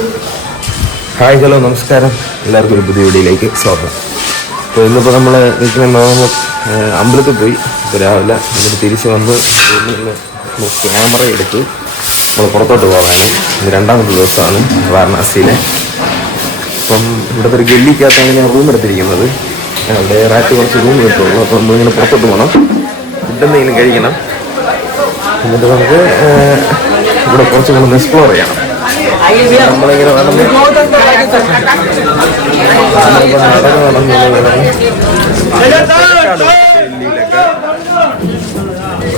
Hi hello നമസ്കാരം, എല്ലാവർക്കും ഒരു പുതിയ വീഡിയോയിലേക്ക് സ്വാഗതം. അപ്പോൾ ഇന്നിപ്പോൾ നമ്മൾ നിൽക്കുന്ന അമ്പലത്തിൽ പോയി. ഇപ്പോൾ രാവിലെ എന്നിട്ട് തിരിച്ച് വന്ന് ക്യാമറ എടുത്ത് നമ്മൾ പുറത്തോട്ട് പോകാനാണ്. ഇത് രണ്ടാമത്തെ ദിവസമാണ് വാരണാസിയിലെ. അപ്പം ഇവിടുത്തെ ഒരു ഗല്ലിക്കകത്താണ് ഞാൻ റൂം എടുത്തിരിക്കുന്നത്. അവിടെ റാറ്റ് കുറച്ച് റൂം കിട്ടുള്ളൂ. അപ്പോൾ നമ്മളിങ്ങനെ പുറത്തോട്ട് പോകണം, ഫുഡ് എന്തെങ്കിലും കഴിക്കണം. എന്നിട്ട് നമുക്ക് ഇവിടെ കുറച്ച് നമ്മൾ എക്സ്പ്ലോർ ചെയ്യണം. നമ്മളിങ്ങനെ നടന്ന്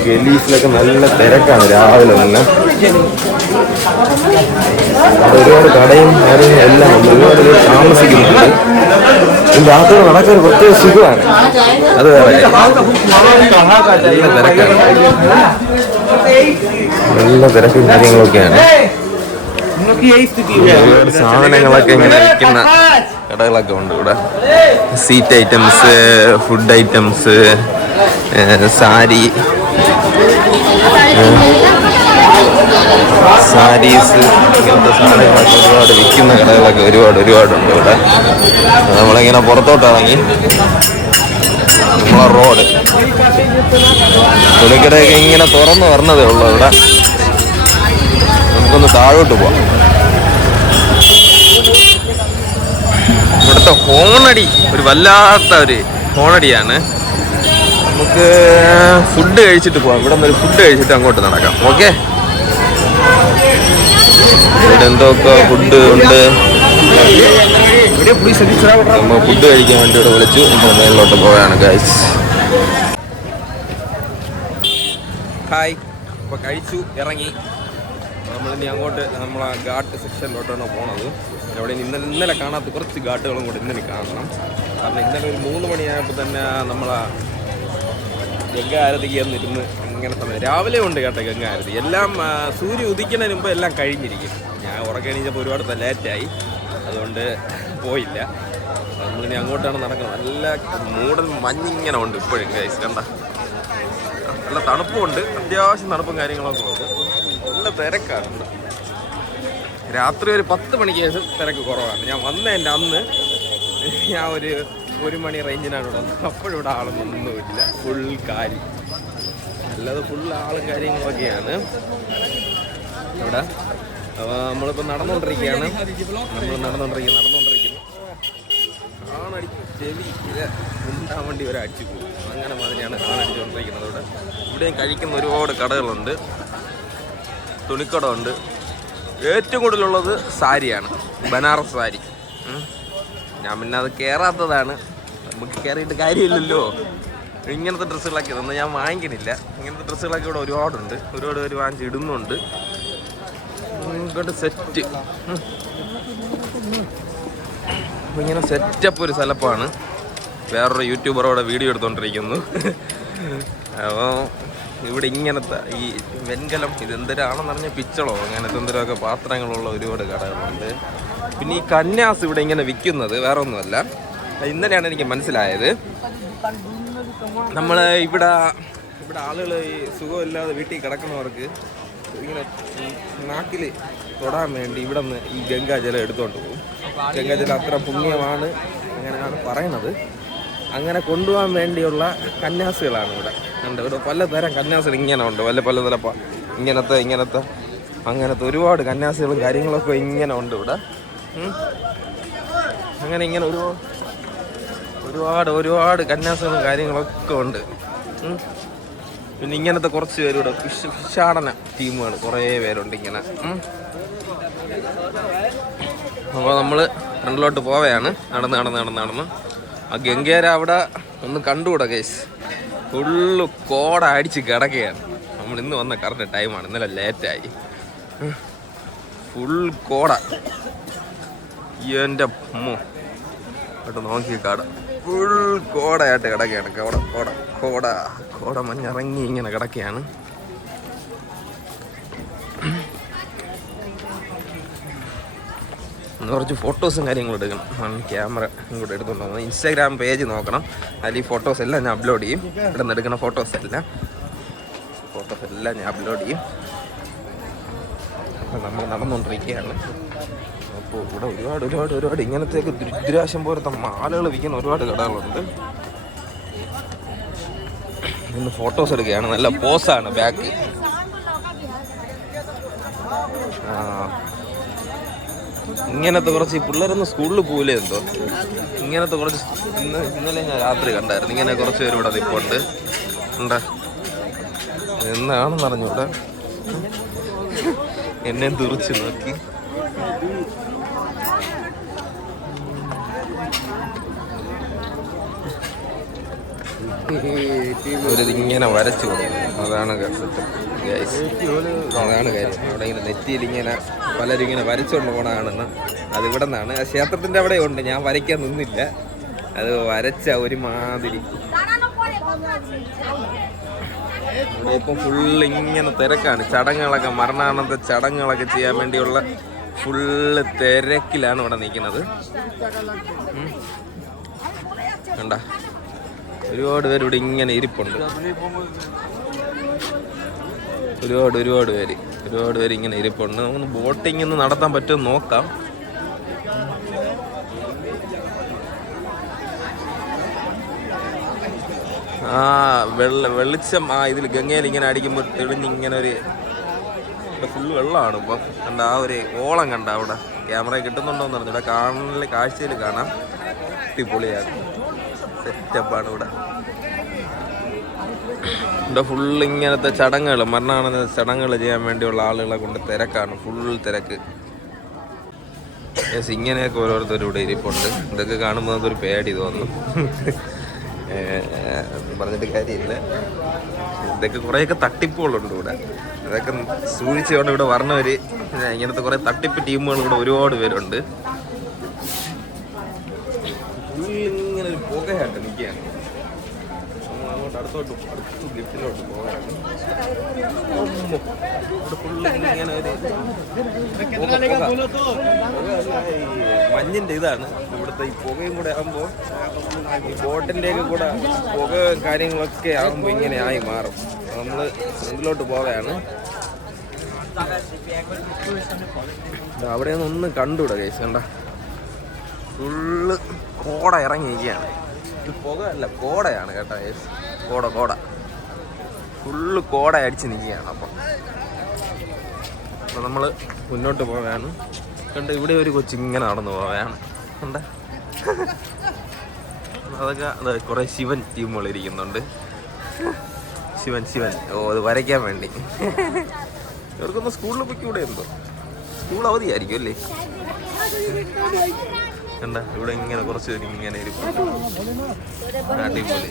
ഗലീസിലൊക്കെ നല്ല തിരക്കാണ് രാവിലെ തന്നെ. ഒരുപാട് കടയും കാര്യങ്ങളും എല്ലാം ഉണ്ട്. ഒരുപാട് പേര് താമസിക്കുന്നുണ്ട്. രാത്രി നടക്കാൻ ഒരു പ്രത്യേക സുഖമാണ്. അത് വേറെ നല്ല തിരക്കാണ്, നല്ല തിരക്കും കാര്യങ്ങളൊക്കെയാണ്. ഒരുപാട് സാധനങ്ങളൊക്കെ ഇങ്ങനെ വിൽക്കുന്ന കടകളൊക്കെ ഉണ്ട് ഇവിടെ. Sweet items, food items, saris, ഇങ്ങനത്തെ സാധനങ്ങളൊക്കെ ഒരുപാട് വിൽക്കുന്ന കടകളൊക്കെ ഒരുപാടുണ്ട് ഇവിടെ. നമ്മളിങ്ങനെ പുറത്തോട്ട് ഇറങ്ങി നമ്മളെ റോഡ് തുണിക്കടയൊക്കെ ഇങ്ങനെ തുറന്നു വരണതേ ഉള്ളൂ ഇവിടെ. നമുക്കൊന്ന് താഴോട്ട് പോവാം. ഇവിടുത്തെ ഹോണടി ഒരു വല്ലാത്ത ഒരു ഹോണടിയാണ്. നമുക്ക് ഫുഡ് കഴിച്ചിട്ട് പോവാം. ഇവിടെ നിന്ന് ഒരു ഫുഡ് കഴിച്ചിട്ട് അങ്ങോട്ട് നടക്കാം. ഓക്കെ, ഇവിടെ എന്തൊക്കെ ഫുഡ് ഉണ്ട്. നമ്മൾ ഫുഡ് കഴിക്കാൻ വേണ്ടി ഇവിടെ വിളിച്ചു. നമ്മൾ മേളിലോട്ട് പോവുകയാണ് ഗൈസ്. ഹായ്, അപ്പോൾ കഴിച്ചു ഇറങ്ങി. നമ്മളിനി അങ്ങോട്ട് നമ്മളെ ഘാട്ട് സെക്ഷനിലോട്ടാണ് പോണത്. അവിടെ ഇന്നലെ കാണാത്ത കുറച്ച് ഘാട്ടുകളും കൂടെ ഇന്നലെ കാണണം. കാരണം ഇന്നലെ ഒരു 3 മണിയായപ്പോൾ തന്നെ നമ്മളെ ഗംഗാ ആരതിക്ക് എന്നിരുന്ന് ഇങ്ങനെ സമയം രാവിലെ ഉണ്ട് കേട്ടോ. ഗംഗാ ആരതി എല്ലാം സൂര്യ ഉദിക്കുന്നതിന് മുമ്പ് എല്ലാം കഴിഞ്ഞിരിക്കും. ഞാൻ ഉറക്കണിച്ചപ്പോൾ ഒരുപാട് ലേറ്റായി, അതുകൊണ്ട് പോയില്ല. നമ്മളിനി അങ്ങോട്ടാണ് നടക്കുന്നത്. നല്ല മൂടൽ മഞ്ഞിങ്ങനെ ഉണ്ട് ഇപ്പോഴും ഗൈസ്. കണ്ട നല്ല തണുപ്പുമുണ്ട്, അത്യാവശ്യം തണുപ്പും കാര്യങ്ങളൊക്കെ ഉണ്ട്. നല്ല തിരക്കാണ്. രാത്രി ഒരു 10 മണിക്ക് ശേഷം തിരക്ക് കുറവാണ്. ഞാൻ വന്നതിൻ്റെ അന്ന് ഞാൻ ഒരു 1 മണി റേഞ്ചിനാണ് ഇവിടെ വന്നത്. അപ്പോഴും ഇവിടെ ആളൊന്നുമില്ല, ഫുൾ കാര്യം. അല്ലാതെ ഫുൾ ആളും കാര്യങ്ങളൊക്കെയാണ് ഇവിടെ. നമ്മളിപ്പോൾ നടന്നുകൊണ്ടിരിക്കുകയാണ്. ചെവി ഉണ്ടാൻ വേണ്ടി ഒരടിച്ചു പോകും. അങ്ങനെ മാതിരിയാണ് ആണടിച്ചുകൊണ്ടിരിക്കുന്നത് ഇവിടെ. ഇവിടെയും കഴിക്കുന്ന ഒരുപാട് കടകളുണ്ട്, തുണിക്കട ഉണ്ട്. ഏറ്റവും കൂടുതലുള്ളത് സാരിയാണ്, ബനാറസ് സാരി. ഞാൻ പിന്നെ അത് കയറാത്തതാണ്. നമുക്ക് കയറിയിട്ട് കാര്യമില്ലല്ലോ. ഇങ്ങനത്തെ ഡ്രസ്സുകളൊക്കെ ഇതൊന്നും ഞാൻ വാങ്ങിക്കണില്ല. ഇങ്ങനത്തെ ഡ്രസ്സുകളൊക്കെ ഇവിടെ ഒരുപാടുണ്ട്. ഒരുപാട് പേര് വാങ്ങിച്ച് ഇടുന്നുണ്ട്. ഇങ്ങോട്ട് സെറ്റ് അപ്പം ഇങ്ങനെ സെറ്റപ്പ് ഒരു സ്ഥലപ്പാണ്. വേറൊരു യൂട്യൂബറോടെ വീഡിയോ എടുത്തുകൊണ്ടിരിക്കുന്നു. അപ്പോൾ ഇവിടെ ഇങ്ങനത്തെ ഈ വെങ്കലം ഇതെന്തിനാണെന്ന് പറഞ്ഞ പിച്ചളോ അങ്ങനത്തെ എന്തെങ്കിലുമൊക്കെ പാത്രങ്ങളുള്ള ഒരുപാട് കടകളുണ്ട്. പിന്നെ ഈ കന്യാസ് ഇവിടെ ഇങ്ങനെ വിൽക്കുന്നത് വേറെ ഒന്നുമല്ല. ഇന്നലെയാണ് എനിക്ക് മനസ്സിലായത്. നമ്മൾ ഇവിടെ ആളുകൾ ഈ സുഖമില്ലാതെ വീട്ടിൽ കിടക്കുന്നവർക്ക് ഇങ്ങനെ നാക്കിൽ തൊടാൻ വേണ്ടി ഇവിടെ നിന്ന് ഈ ഗംഗാജലം എടുത്തുകൊണ്ട് പോകും. ഗംഗാജലം അത്ര പുണ്യമാണ്, അങ്ങനെയാണ് പറയുന്നത്. അങ്ങനെ കൊണ്ടുപോകാൻ വേണ്ടിയുള്ള കന്യാസുകളാണ് ഇവിടെ. ഉണ്ട് ഇവിടെ പലതരം കന്യാസുകൾ ഇങ്ങനെ ഉണ്ട്. പലതരം ഇങ്ങനത്തെ അങ്ങനത്തെ ഒരുപാട് കന്യാസുകളും കാര്യങ്ങളൊക്കെ ഇങ്ങനെ ഉണ്ട് ഇവിടെ. അങ്ങനെ ഇങ്ങനെ ഒരുപാട് കന്യാസുകളും കാര്യങ്ങളൊക്കെ ഉണ്ട്. പിന്നെ ഇങ്ങനത്തെ കുറച്ച് പേരുടെ ഭിക്ഷാടന ടീമുകൾ കുറേ പേരുണ്ട് ഇങ്ങനെ. അപ്പോൾ നമ്മൾ ഫ്രണ്ടിലോട്ട് പോവുകയാണ്. നടന്ന് ആ ഗംഗേര അവിടെ ഒന്ന് കണ്ടുകൂടാ ഗൈസ്. ഫുള്ള് കോട അടിച്ച് കിടക്കുകയാണ്. നമ്മൾ ഇന്ന് വന്ന കറക്റ്റ് ടൈമാണ്, ഇന്നലെ ലേറ്റായി. ഫുൾ കോട. എൻ്റെ അമ്മോ കേട്ടോ, നോക്കി കട ഫുൾ കോടയായിട്ട് കിടക്കുകയാണ്. കോട മഞ്ഞിറങ്ങി ഇങ്ങനെ കിടക്കുകയാണ്. കുറച്ച് ഫോട്ടോസും കാര്യങ്ങളും എടുക്കണം. ക്യാമറ ഇങ്ങോട്ട് എടുത്തുകൊണ്ട് പോകുന്നത്. ഇൻസ്റ്റാഗ്രാം പേജ് നോക്കണം, അതിൽ ഈ ഫോട്ടോസ് എല്ലാം ഞാൻ അപ്ലോഡ് ചെയ്യും. ഇവിടെ നിന്ന് എടുക്കുന്ന ഫോട്ടോസ് എല്ലാം ഞാൻ അപ്ലോഡ് ചെയ്യും. നമ്മൾ നടന്നുകൊണ്ടിരിക്കുകയാണ്. അപ്പോൾ ഇവിടെ ഒരുപാട് ഇങ്ങനത്തെയൊക്കെ രുദ്രാശം പോലത്തെ മാലകൾ വിൽക്കുന്ന ഒരുപാട് കടകളുണ്ട്. ഇന്ന് ഫോട്ടോസ് എടുക്കുകയാണ്. നല്ല പോസാണ് ബാക്ക്. ഇങ്ങനത്തെ കുറച്ച് പിള്ളേരൊന്നും സ്കൂളിൽ പോകില്ലേ എന്തോ. ഇങ്ങനത്തെ കുറച്ച് ഇന്നലെ ഞാൻ രാത്രി കണ്ടായിരുന്നു. ഇങ്ങനെ കുറച്ച് പേര് ഇവിടെ നിൽപ്പുണ്ട്. ഉണ്ട് എന്നാണെന്ന് അറിഞ്ഞൂടെ. എന്നെ തുറിച്ച് നോക്കി. ഒരിതിങ്ങനെ വരച്ചു കൊടുക്കും. അതാണ് അതാണ് കാര്യം. അവിടെ ഇങ്ങനെ നെറ്റിയിൽ ഇങ്ങനെ പലരും ഇങ്ങനെ വരച്ചുകൊണ്ട് പോകണമെന്ന്. അതിവിടെ നിന്നാണ്. ക്ഷേത്രത്തിൻ്റെ അവിടെ ഉണ്ട്. ഞാൻ വരയ്ക്കാൻ നിന്നില്ല. അത് വരച്ച ഒരുമാതിരി. ഇവിടെ ഇപ്പം ഫുള്ള് ഇങ്ങനെ തിരക്കാണ്. ചടങ്ങുകളൊക്കെ, മരണാനന്ത ചടങ്ങുകളൊക്കെ ചെയ്യാൻ വേണ്ടിയുള്ള ഫുള്ള് തിരക്കിലാണ് ഇവിടെ നിൽക്കുന്നത്. കണ്ട ഒരുപാട് പേര് ഇവിടെ ഇങ്ങനെ ഇരിപ്പുണ്ട്. ഒരുപാട് പേര് ഇങ്ങനെ ഇരിപ്പുണ്ട്. നമുക്ക് ബോട്ടിങ് ഒന്ന് നടത്താൻ പറ്റുമെന്ന് നോക്കാം. വെളിച്ചം ഇതിൽ ഗംഗയിൽ ഇങ്ങനെ അടിക്കുമ്പോൾ തെളിഞ്ഞിങ്ങനെ ഒരു ഫുള്ള് വെള്ളമാണ് ഇപ്പം. കണ്ട ആ ഒരു ഓളം കണ്ട അവിടെ. ക്യാമറ കിട്ടുന്നുണ്ടോന്ന് പറഞ്ഞു. ഇവിടെ കാഴ്ചയിൽ കാണാം. അടിപൊളിയാണ്. സെറ്റപ്പാണ് ഇവിടെ. ഇവിടെ ഫുള്ള് ഇങ്ങനത്തെ ചടങ്ങുകൾ, മരണാനന്ത ചടങ്ങുകൾ ചെയ്യാൻ വേണ്ടിയുള്ള ആളുകളെ കൊണ്ട് തിരക്കാണ്. ഫുൾ തിരക്ക്. ഇങ്ങനെയൊക്കെ ഓരോരുത്തരും ഇവിടെ ഇരിപ്പുണ്ട്. ഇതൊക്കെ കാണുമ്പോൾ നമുക്കൊരു പേടി തോന്നും. പറഞ്ഞിട്ട് കാര്യമില്ല. ഇതൊക്കെ കുറേയൊക്കെ തട്ടിപ്പുകളുണ്ട് ഇവിടെ. ഇതൊക്കെ സൂക്ഷിച്ചുകൊണ്ട് ഇവിടെ വരണവര്. ഇങ്ങനത്തെ കുറേ തട്ടിപ്പ് ടീമുകൾ ഇവിടെ ഒരുപാട് പേരുണ്ട്. ഇങ്ങനെ ഒരു പുകയായിട്ട് നിൽക്കുകയാണ്. അങ്ങോട്ട് അടുത്ത് ഗിഫ്റ്റിലോട്ട് പോകാനാണ്. ഇങ്ങനെ ഒരു മഞ്ഞിൻ്റെ ഇതാണ് ഇവിടുത്തെ. ഈ പുകയും കൂടെ ആകുമ്പോൾ ഈ ബോട്ടിൻ്റെയൊക്കെ കൂടെ പുക കാര്യങ്ങളൊക്കെ ആകുമ്പോൾ ഇങ്ങനെ ആയി മാറും. നമ്മൾ ഇതിലോട്ട് പോവുകയാണ്. അവിടെ ഒന്ന് കണ്ടുകൂടാ കേസ്. കണ്ട ഫുള്ള് കോട ഇറങ്ങിയിരിക്കുകയാണ്. ഇത് പുക അല്ല, കോടയാണ് കേട്ടോ കേസ്. കോട ഫുള്ള് കോട അടിച്ച് നിൽക്കുകയാണ്. അപ്പം നമ്മൾ മുന്നോട്ട് പോവുകയാണ്. കണ്ട് ഇവിടെ ഒരു കൊച്ചിങ്ങനെ നടന്നു പോവുകയാണ്. കണ്ട അതൊക്കെ കുറേ ശിവൻ ടീമുകൾ ഇരിക്കുന്നുണ്ട്. ശിവൻ അത് വരയ്ക്കാൻ വേണ്ടി. ഇവർക്കൊന്ന് സ്കൂളിൽ പൊയ്ക്കൂടെ എന്തോ. സ്കൂൾ അവധിയായിരിക്കും അല്ലേ. കണ്ട ഇവിടെ ഇങ്ങനെ കുറച്ച് പേര് ഇങ്ങനെ ഇരിപ്പുണ്ട്. അടിപൊളി.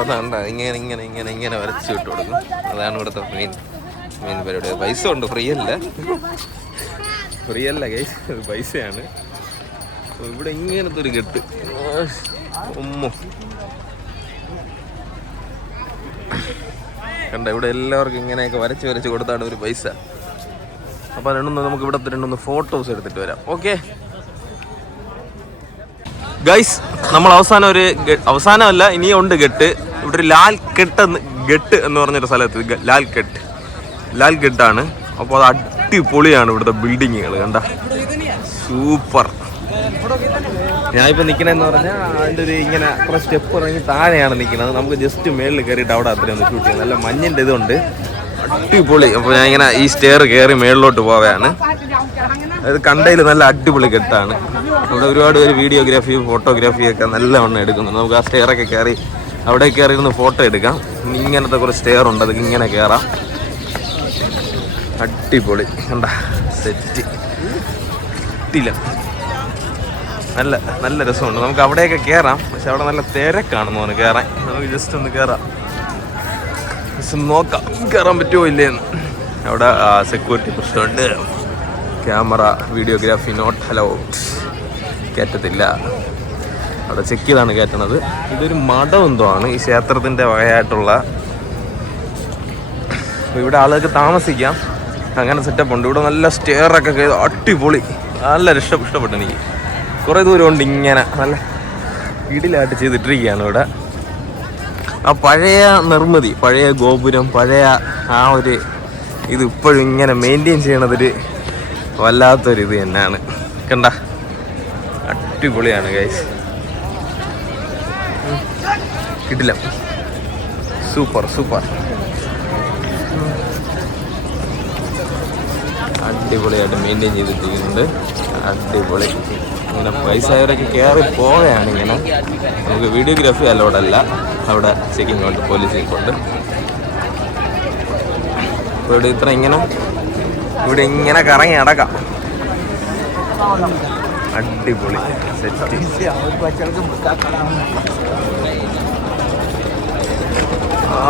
അതാണ്ട ഇങ്ങനെ വരച്ച് വിട്ട് കൊടുക്കും. അതാണ് ഇവിടുത്തെ മെയിൻ പരിപാടി. പൈസ ഉണ്ട്. ഫ്രീ അല്ല ഗൈസ്, പൈസയാണ്. ഇവിടെ ഇങ്ങനത്തെ ഒരു കെട്ട്. കണ്ട ഇവിടെ എല്ലാവർക്കും ഇങ്ങനെയൊക്കെ വരച്ച് കൊടുത്താണ് ഒരു പൈസ. അപ്പോൾ നമുക്ക് ഇവിടുത്തെ രണ്ടൊന്ന് ഫോട്ടോസ് എടുത്തിട്ട് വരാം. ഓക്കെ ഗൈസ്, നമ്മൾ അവസാനമല്ല ഇനിയും ഉണ്ട് ഗെട്ട്. ഇവിടെ ഒരു ഗെട്ട് എന്ന് പറഞ്ഞൊരു സ്ഥലത്ത് ലാൽ ഗെട്ടാണ്. അപ്പോൾ അത് അടിപൊളിയാണ് ഇവിടുത്തെ ബിൽഡിങ്ങുകൾ. കണ്ട സൂപ്പർ. ഞാനിപ്പോൾ നിൽക്കണമെന്ന് പറഞ്ഞാൽ അതിൻ്റെ ഒരു ഇങ്ങനെ കുറേ സ്റ്റെപ്പ് ഇറങ്ങി താഴെയാണ് നിൽക്കുന്നത്. നമുക്ക് ജസ്റ്റ് മേളിൽ കയറിയിട്ട് അവിടെ അത്രയൊന്ന് ഷൂട്ട് ചെയ്യാം. നല്ല മഞ്ഞിൻ്റെ ഇതുണ്ട്. അടിപൊളി. അപ്പോൾ ഞാൻ ഇങ്ങനെ ഈ സ്റ്റെയർ കയറി മേളിലോട്ട് പോവുകയാണ്. അത് കണ്ടതിൽ നല്ല അടിപൊളി കെട്ടാണ്. ഇവിടെ ഒരുപാട് പേര് വീഡിയോഗ്രാഫി ഫോട്ടോഗ്രാഫിയൊക്കെ നല്ലവണ്ണം എടുക്കുന്നുണ്ട്. നമുക്ക് ആ സ്റ്റെയറൊക്കെ കയറി അവിടെ കയറി ഇരുന്ന് ഫോട്ടോ എടുക്കാം. ഇങ്ങനത്തെ കുറച്ച് സ്റ്റെയർ ഉണ്ട്. അതൊക്കെ ഇങ്ങനെ കയറാം. അടിപൊളി. കണ്ട സെറ്റ് ഇല്ല. നല്ല രസമുണ്ട്. നമുക്ക് അവിടെയൊക്കെ കയറാം. പക്ഷെ അവിടെ നല്ല തിരക്കാണെന്ന് തോന്നുന്നു കയറാൻ. നമുക്ക് ജസ്റ്റ് ഒന്ന് കയറാം. നോക്കാം കയറാൻ പറ്റുമോ ഇല്ലേന്ന്. അവിടെ സെക്യൂരിറ്റി പ്രശ്നമുണ്ട്. Camera videography not allowed. കയറ്റത്തില്ല. അവിടെ ചെക്ക് ചെയ്താണ് കയറ്റണത്. ഇതൊരു മഠം എന്തോ ആണ് ഈ ക്ഷേത്രത്തിൻ്റെ വകയായിട്ടുള്ള. ഇവിടെ ആളുകൾക്ക് താമസിക്കാം. അങ്ങനെ സെറ്റപ്പ് ഉണ്ട്. ഇവിടെ നല്ല സ്റ്റെയറൊക്കെ അടിപൊളി. നല്ല ഇഷ്ടപ്പെട്ടു എനിക്ക്. കുറേ ദൂരം ഉണ്ട്. ഇങ്ങനെ നല്ല ഇടിലായിട്ട് ചെയ്തിട്ടിരിക്കുകയാണ് ഇവിടെ. ആ പഴയ നിർമ്മിതി, പഴയ ഗോപുരം, പഴയ ആ ഒരു ഇത് ഇപ്പോഴും ഇങ്ങനെ മെയിൻറ്റെയിൻ ചെയ്യണതൊരു വല്ലാത്തൊരിത് തന്നെയാണ്. കണ്ട, അടിപൊളിയാണ് ഗൈസ്. കിട്ടില്ല, സൂപ്പർ സൂപ്പർ, അടിപൊളിയായിട്ട് മെയിൻറ്റെയിൻ ചെയ്തിട്ടിരിക്കുന്നുണ്ട്. അടിപൊളി. ഇങ്ങനെ പൈസവരൊക്കെ കയറി പോവുകയാണ്. ഇങ്ങനെ നമുക്ക് വീഡിയോഗ്രാഫി അലോഡ് അല്ല, അവിടെ ചെക്കിംഗ് ഉണ്ട്, പോലീസ് കൊണ്ട്. ഇവിടെ ഇവിടെ ഇങ്ങനെ കറങ്ങി നടക്കാം. അടിപൊളി സെറ്റ്.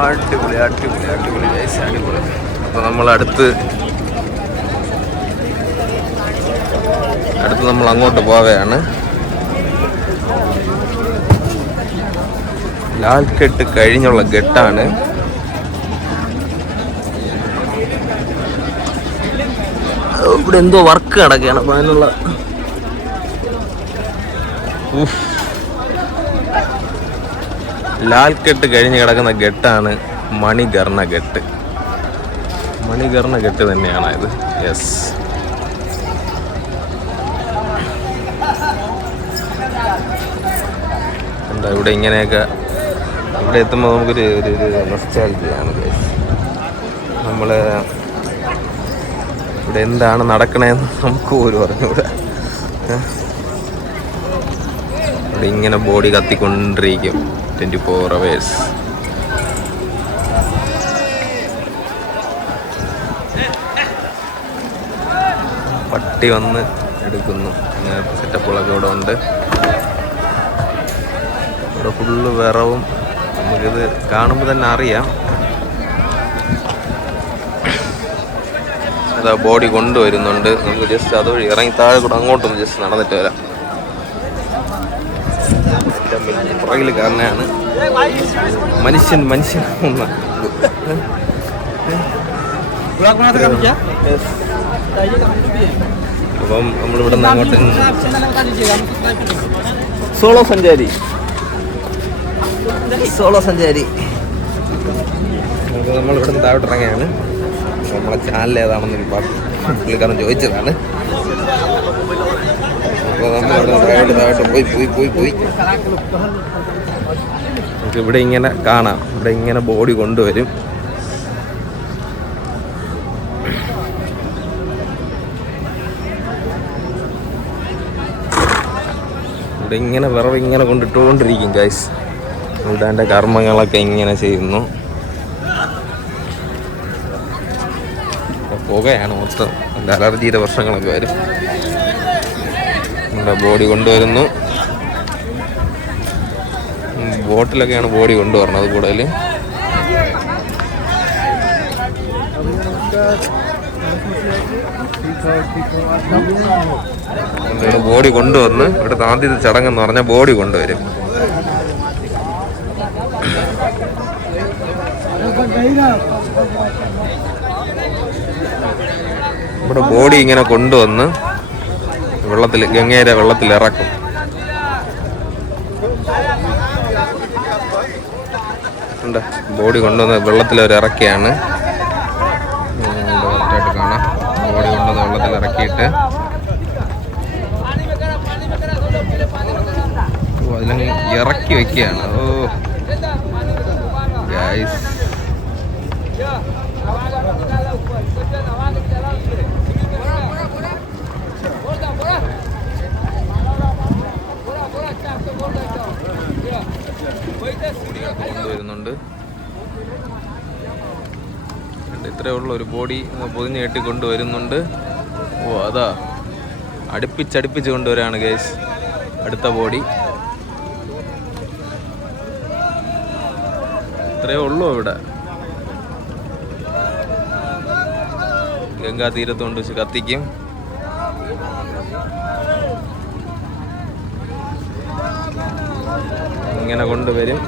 അടിപൊളി അടിപൊളി അടിപൊളി ഗൈസ്, അടിപൊളി. അപ്പോൾ നമ്മൾ അടുത്ത് നമ്മൾ അങ്ങോട്ട് പോവുകയാണ്. ലാൽക്കെട്ട് കഴിഞ്ഞുള്ള ഗെട്ടാണ്. ഇവിടെ എന്തോ വർക്ക് നടക്കുകയാണ്. അപ്പോൾ അതിനുള്ള ലാൽക്കെട്ട് കഴിഞ്ഞ് കിടക്കുന്ന ഗെട്ടാണ് മണികർണ ഗെട്ട്. മണികർണ ഗെട്ട് തന്നെയാണ് ഇത്. യെസ്. എന്താ ഇവിടെ ഇങ്ങനെയൊക്കെ ഇവിടെ എത്തുമ്പോൾ നമുക്കൊരു നൊസ്റ്റാൾജിയാണ്. നമ്മൾ ഇവിടെ എന്താണ് നടക്കണേന്ന് നമുക്ക് പോലും അറിഞ്ഞൂടാ. ഇവിടെ ഇങ്ങനെ ബോഡി കത്തിക്കൊണ്ടിരിക്കും 24 hours. പട്ടി വന്ന് എടുക്കുന്നു. ഇങ്ങനത്തെ സെറ്റപ്പുകളൊക്കെ ഇവിടെ ഉണ്ട്. ഇവിടെ ഫുള്ള് വിറവും. നമുക്കിത് കാണുമ്പോൾ തന്നെ അറിയാം. അതാ ബോഡി കൊണ്ടുവരുന്നുണ്ട്. നമുക്ക് ജസ്റ്റ് അതുവഴി ഇറങ്ങി താഴെ കൂടെ അങ്ങോട്ടൊന്ന് ജസ്റ്റ് നടന്നിട്ട് വരാം. എൻ്റെ പുറകിൽ കാരണമാണ് മനുഷ്യൻ അപ്പം നമ്മളിവിടെ നിന്ന് അങ്ങോട്ട് സോളോ സഞ്ചാരി. അപ്പോൾ നമ്മളിവിടെ നിന്ന് താഴോട്ട് ഇറങ്ങിയാണ്. നമ്മളെ ചാനൽ ഏതാണെന്ന് പുള്ളിക്കാരൻ ചോദിച്ചതാണ്. അപ്പോൾ നമ്മളിവിടെ താഴോട്ട് പോയി നമുക്ക് ഇവിടെ ഇങ്ങനെ കാണാം. ഇവിടെ ഇങ്ങനെ ബോഡി കൊണ്ടുവരും. ഇവിടെ ഇങ്ങനെ വിറവ് ഇങ്ങനെ കൊണ്ടിട്ടുകൊണ്ടിരിക്കും ഗൈസ്. ഇവിടെ എൻ്റെ കർമ്മങ്ങളൊക്കെ ഇങ്ങനെ ചെയ്യുന്നു. പുകയാണ് മൊത്തം. എൻ്റെ അലർജിയുടെ പ്രശ്നങ്ങളൊക്കെ വരും. നമ്മുടെ ബോഡി കൊണ്ടുവരുന്നു. ബോട്ടിലൊക്കെയാണ് ബോഡി കൊണ്ടുവരണം. അത് കൂടുതൽ ഇവിടെ ബോഡി കൊണ്ടുവന്ന് ഇവിടുത്തെ ആദ്യത്തെ ചടങ്ങെന്ന് പറഞ്ഞാൽ ബോഡി കൊണ്ടുവരും. ഇവിടെ ബോഡി ഇങ്ങനെ കൊണ്ടുവന്ന് വെള്ളത്തിൽ, ഗംഗയുടെ വെള്ളത്തിൽ ഇറക്കും. ബോഡി കൊണ്ടുവന്ന് വെള്ളത്തിൽ അവർ ഇറക്കിയാണ്. കറക്റ്റായിട്ട് കാണാം. ബോഡി കൊണ്ടുവന്ന് വെള്ളത്തിൽ ഇറക്കിയിട്ട് അതിലങ്ങ് ഇറക്കി വെക്കുകയാണ്. ഓ ഗൈസ്, കൊണ്ടുവരുന്നുണ്ട്. ഇത്രയേ ഉള്ളൂ. ഒരു ബോഡി പൊതിഞ്ഞ് കെട്ടി കൊണ്ടുവരുന്നുണ്ട്. ഓ അതാ അടുപ്പിച്ചടുപ്പിച്ച് കൊണ്ടുവരാണ് ഗൈസ് അടുത്ത ബോഡി. ഇത്രയേ ഉള്ളൂ. ഇവിടെ ഗംഗാ തീരത്ത് കൊണ്ട് വെച്ച് കത്തിക്കും. ഇങ്ങനെ കൊണ്ടുവരും.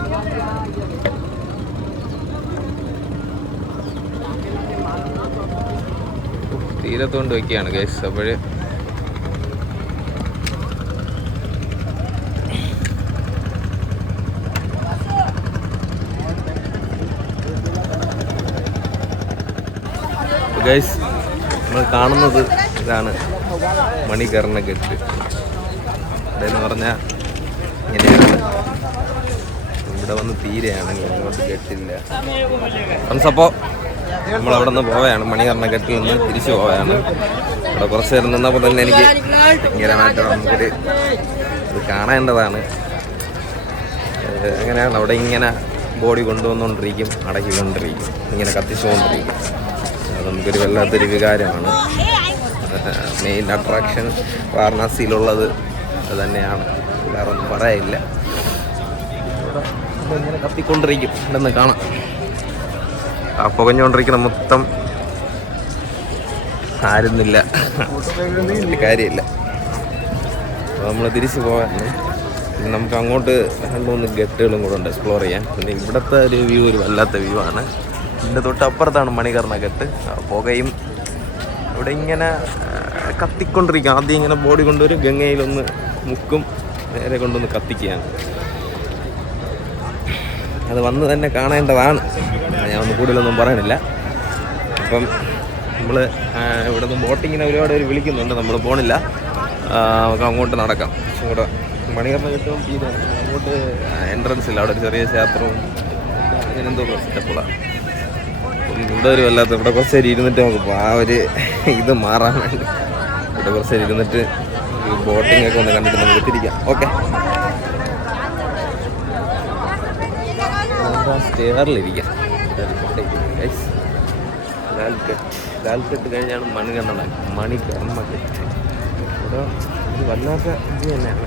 തീരത്ത് കൊണ്ട് വയ്ക്കുകയാണ് ഗൈസ്. അപ്പോഴ് ഗൈസ് നമ്മൾ കാണുന്നത് ഇതാണ് മണികർണകെട്ട്. അതെന്ന് പറഞ്ഞാൽ ഇങ്ങനെയാണ്. ഇവിടെ വന്ന് തീരെയാണെങ്കിൽ അങ്ങോട്ട് കെട്ടില്ല. ഫ്രണ്ട്സ്, അപ്പോൾ നമ്മളവിടെ നിന്ന് പോവുകയാണ്. മണികർണകെട്ടിൽ നിന്ന് തിരിച്ചു പോവുകയാണ്. ഇവിടെ കുറച്ച് നേരം നിന്നപ്പോൾ തന്നെ എനിക്ക് ഭയങ്കരമായിട്ട് നമുക്കൊരു ഇത് കാണേണ്ടതാണ്. അങ്ങനെയാണ് അവിടെ ഇങ്ങനെ ബോഡി കൊണ്ടുവന്നുകൊണ്ടിരിക്കും, അടക്കിക്കൊണ്ടിരിക്കും, ഇങ്ങനെ കത്തിച്ചുകൊണ്ടിരിക്കും. അത് നമുക്കൊരു വല്ലാത്തൊരു വികാരമാണ്. മെയിൻ അട്രാക്ഷൻ വാരണാസിയിലുള്ളത് അത് തന്നെയാണ്, വേറെ ഒന്നും പറയാനില്ല. ഇങ്ങനെ കത്തിക്കൊണ്ടിരിക്കും, ഇവിടെന്ന് കാണാം. ആ പുകഞ്ഞുകൊണ്ടിരിക്കുന്ന മൊത്തം ആരുന്നില്ല, കാര്യമില്ല. അപ്പോൾ നമ്മൾ തിരിച്ചു പോകാൻ നമുക്ക് അങ്ങോട്ട് 2-3 ഗട്ടുകളും കൂടെ ഉണ്ട് എക്സ്പ്ലോർ ചെയ്യാൻ. പിന്നെ ഇവിടുത്തെ ഒരു വ്യൂ ഒരു വല്ലാത്ത വ്യൂ ആണ്. ഇതിൻ്റെ തൊട്ടപ്പുറത്താണ് മണികർണകെട്ട്. പുകയും ഇവിടെ ഇങ്ങനെ കത്തിക്കൊണ്ടിരിക്കും. ആദ്യം ഇങ്ങനെ ബോഡി കൊണ്ടൊരു ഗംഗയിലൊന്ന് മുക്കും, നേരെ കൊണ്ടൊന്ന് കത്തിക്കുകയാണ്. അത് വന്ന് തന്നെ കാണേണ്ടതാണ്. ഞാൻ ഒന്നും കൂടുതലൊന്നും പറയാനില്ല. അപ്പം നമ്മൾ ഇവിടെ നിന്ന് ബോട്ടിങ്ങിനെ ഒരുപാട് പേര് വിളിക്കുന്നുണ്ട്, നമ്മൾ പോണില്ല. നമുക്ക് അങ്ങോട്ട് നടക്കാം. പക്ഷെ കൂടെ മണികർണകെട്ടും തീരെ അങ്ങോട്ട് എൻട്രൻസില്ല, അവിടെ ഒരു ചെറിയ ക്ഷേത്രവും അങ്ങനെ എന്തോ സെറ്റപ്പുകളാണ്. ഇവിടെ ഒരു വല്ലാത്ത, ഇവിടെ കുറച്ച് നേരം ഇരുന്നിട്ട് നമുക്ക് ആ ഒരു ഇത് മാറാൻ വേണ്ടി ഇവിടെ കുറച്ച് നേരം ഇരുന്നിട്ട് ബോട്ടിംഗ് ഒക്കെ ഒന്ന് കണ്ടിട്ട് നമുക്ക് തിരിക്കാം. ഓക്കെ, സ്റ്റെയറിലിരിക്കാം. ലാൽക്കെട്ട് കഴിഞ്ഞാണ് മണികർണകെട്ട്. ഇവിടെ ഒരു വല്ലാത്ത ഇത് തന്നെയാണ്.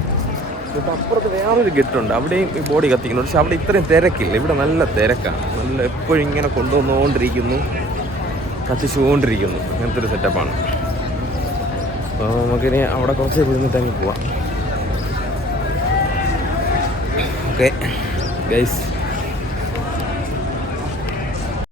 തൊട്ട് അപ്പുറത്ത് വേറൊരു ഗെട്ടുണ്ട്, അവിടെയും ഈ ബോഡി കത്തിക്കുന്നു. പക്ഷെ അവിടെ ഇത്രയും തിരക്കില്ല, ഇവിടെ നല്ല തിരക്കാണ്. നല്ല എപ്പോഴും ഇങ്ങനെ കൊണ്ടുവന്നുകൊണ്ടിരിക്കുന്നു, കത്തിച്ചുകൊണ്ടിരിക്കുന്നു. അങ്ങനത്തെ ഒരു സെറ്റപ്പാണ്. അപ്പോൾ നമുക്കിനി അവിടെ കുറച്ച് ഇരുന്നിട്ട് അങ്ങ് പോവാം. Okay guys,